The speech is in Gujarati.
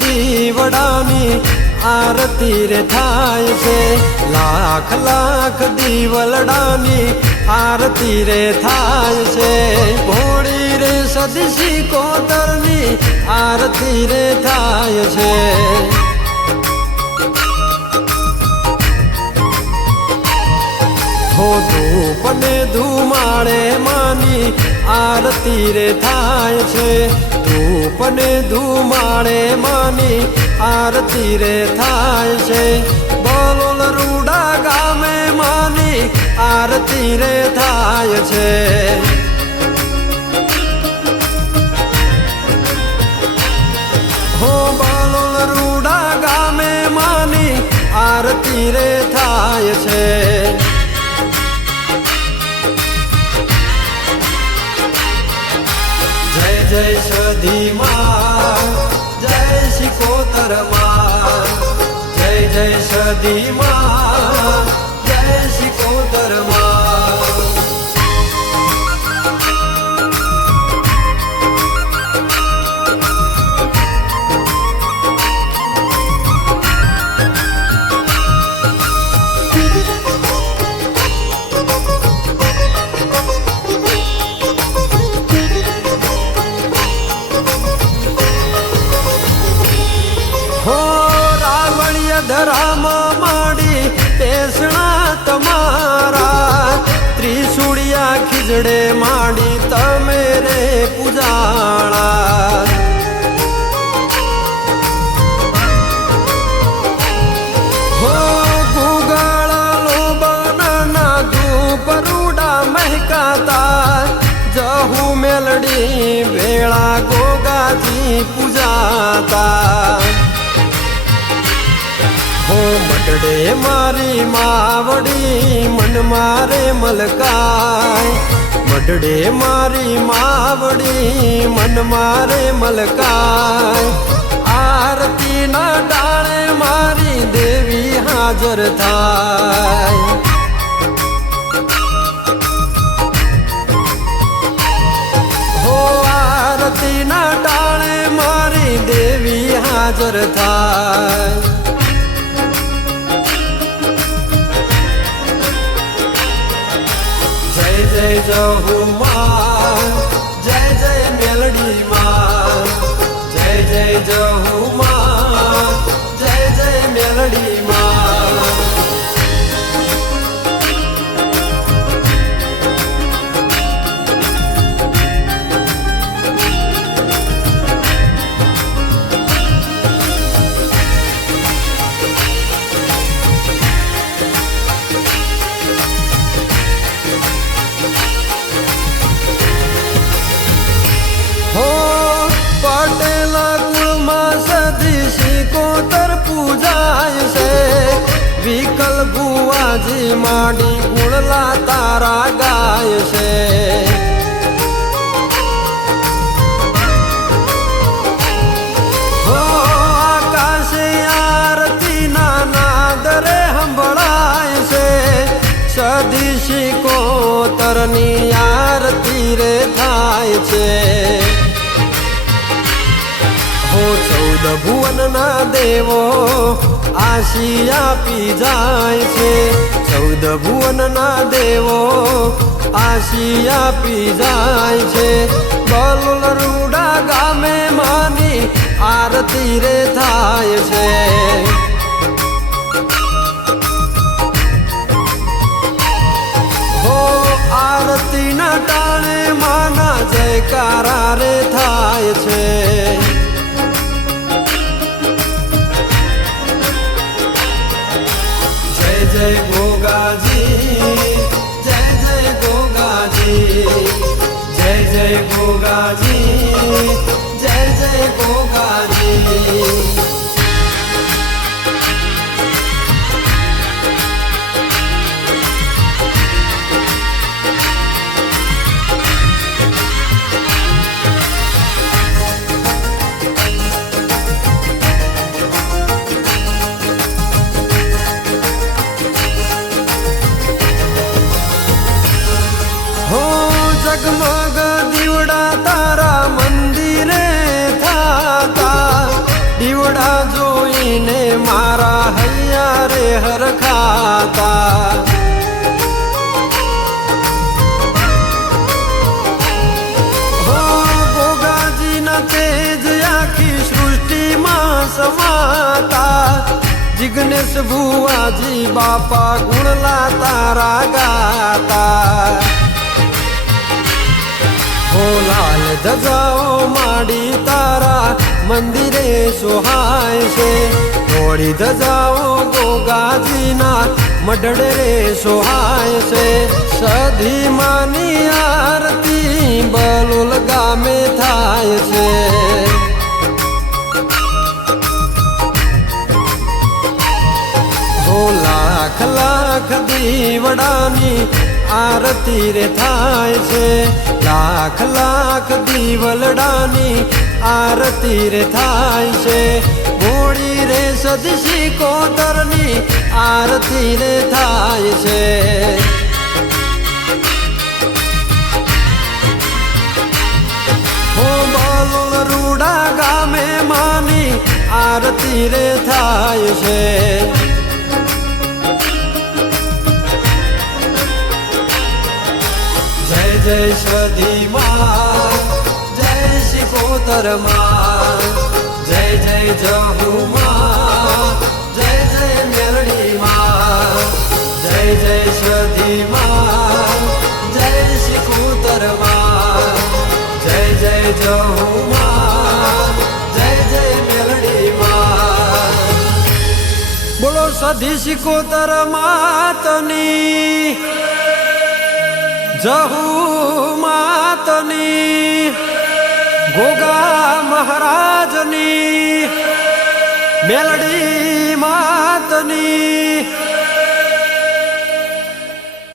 દીવડાની આરતી રે થાય છે, લાખ લાખ દીવલડાની આરતી રે થાય છે, ભોળી રે સદશી કોતરની આરતી રે થાય છે। હો ધૂપ ને ધુમાડે માની આરતી રે થાય છે, ધૂપ ને ધુમાડે માની આરતી રે થાય છે, બલોલ રૂડા ગામે માની આરતી રે થાય છે। હો બલોલ રૂડા ગામે માની આરતી રે થાય છે। जय जय सधी माँ, जय सिकोतर माँ, जय जय सधी माँ, जय सिकोतर माँ। ધરામાં માડી પેસણા તમારા, ત્રિશુળિયા ખીજડે માડી તમે રે પૂજાળા। હો ગુગળ લોબના ધૂપ રૂડા મહેકાતા, જહુ મેલડી વેળા ગોગાજી પૂજાતા। હો મટડે મારી માવડી મન મારે મલકાય, મટડે મારી માવડી મન મારે મલકાય, આરતી ના ડાળે મારી દેવી હાજર થાય। હો આરતી ના ડાળે મારી દેવી હાજર થાય। जय जहू माँ, जय जय मेलडी माँ, जय जय जहू माँ, जय जय मेलडी माँ। વિકલ ભુવાજી માડી ગુણલા તારા ગાય છે, હો આકાશે આરતી ના નાદ રે સંભળાય છે, સધી શિકોતરની આરતી રે થાય છે। હો 14 ભુવન ના દેવો આશી આપી જાય છે, 14 ભુવન ના દેવો આશી આપી જાય છે, બલોલ રૂડા ગામે માની આરતી રે થાય છે। હો આરતી ના ટાણે માના જયકારા રે થાય છે। जय गोगा जी, जय जय गोगा जी, जय जय गोगा जी, जय जय गोगा जी। जगमग दीवड़ा तारा मंदिरे थाता, दीव મારા હૈયા રે હરખાતા હો ગોગાજીના તેજ આખી સૃષ્ટિમાં સમાતા જિગ્નેશ ભુવાજી બાપા ગુણલા તારા ગાતા હો લાલ ધજાઓ માડી તારા મંદિરે સોહાય છે થોડી ધજાઓ ગોગાજીના મઢડે રે સોહાય છે સધી માની આરતી બલોલ ગામે થાય છે લાખ લાખ દીવડાની આરતી રે થાય છે લાખ લાખ દીવલડાની આરતી રે થાય છે મોડી રે સદશી કોતરની આરતી રે થાય છે હો બલોલ રૂડા ગામે માની આરતી રે થાય છે જય સધી માં જય શિકોતર માં જય જય જહુ માં જય જય મેરડી માં જય જય સધી માં જય શિકોતર માં જય જય જહુ માં જય જય મેરડી માં બોલો સધી શિકોતર માતની જહુ માતની ગોગા મહારાજની મેલડી માતની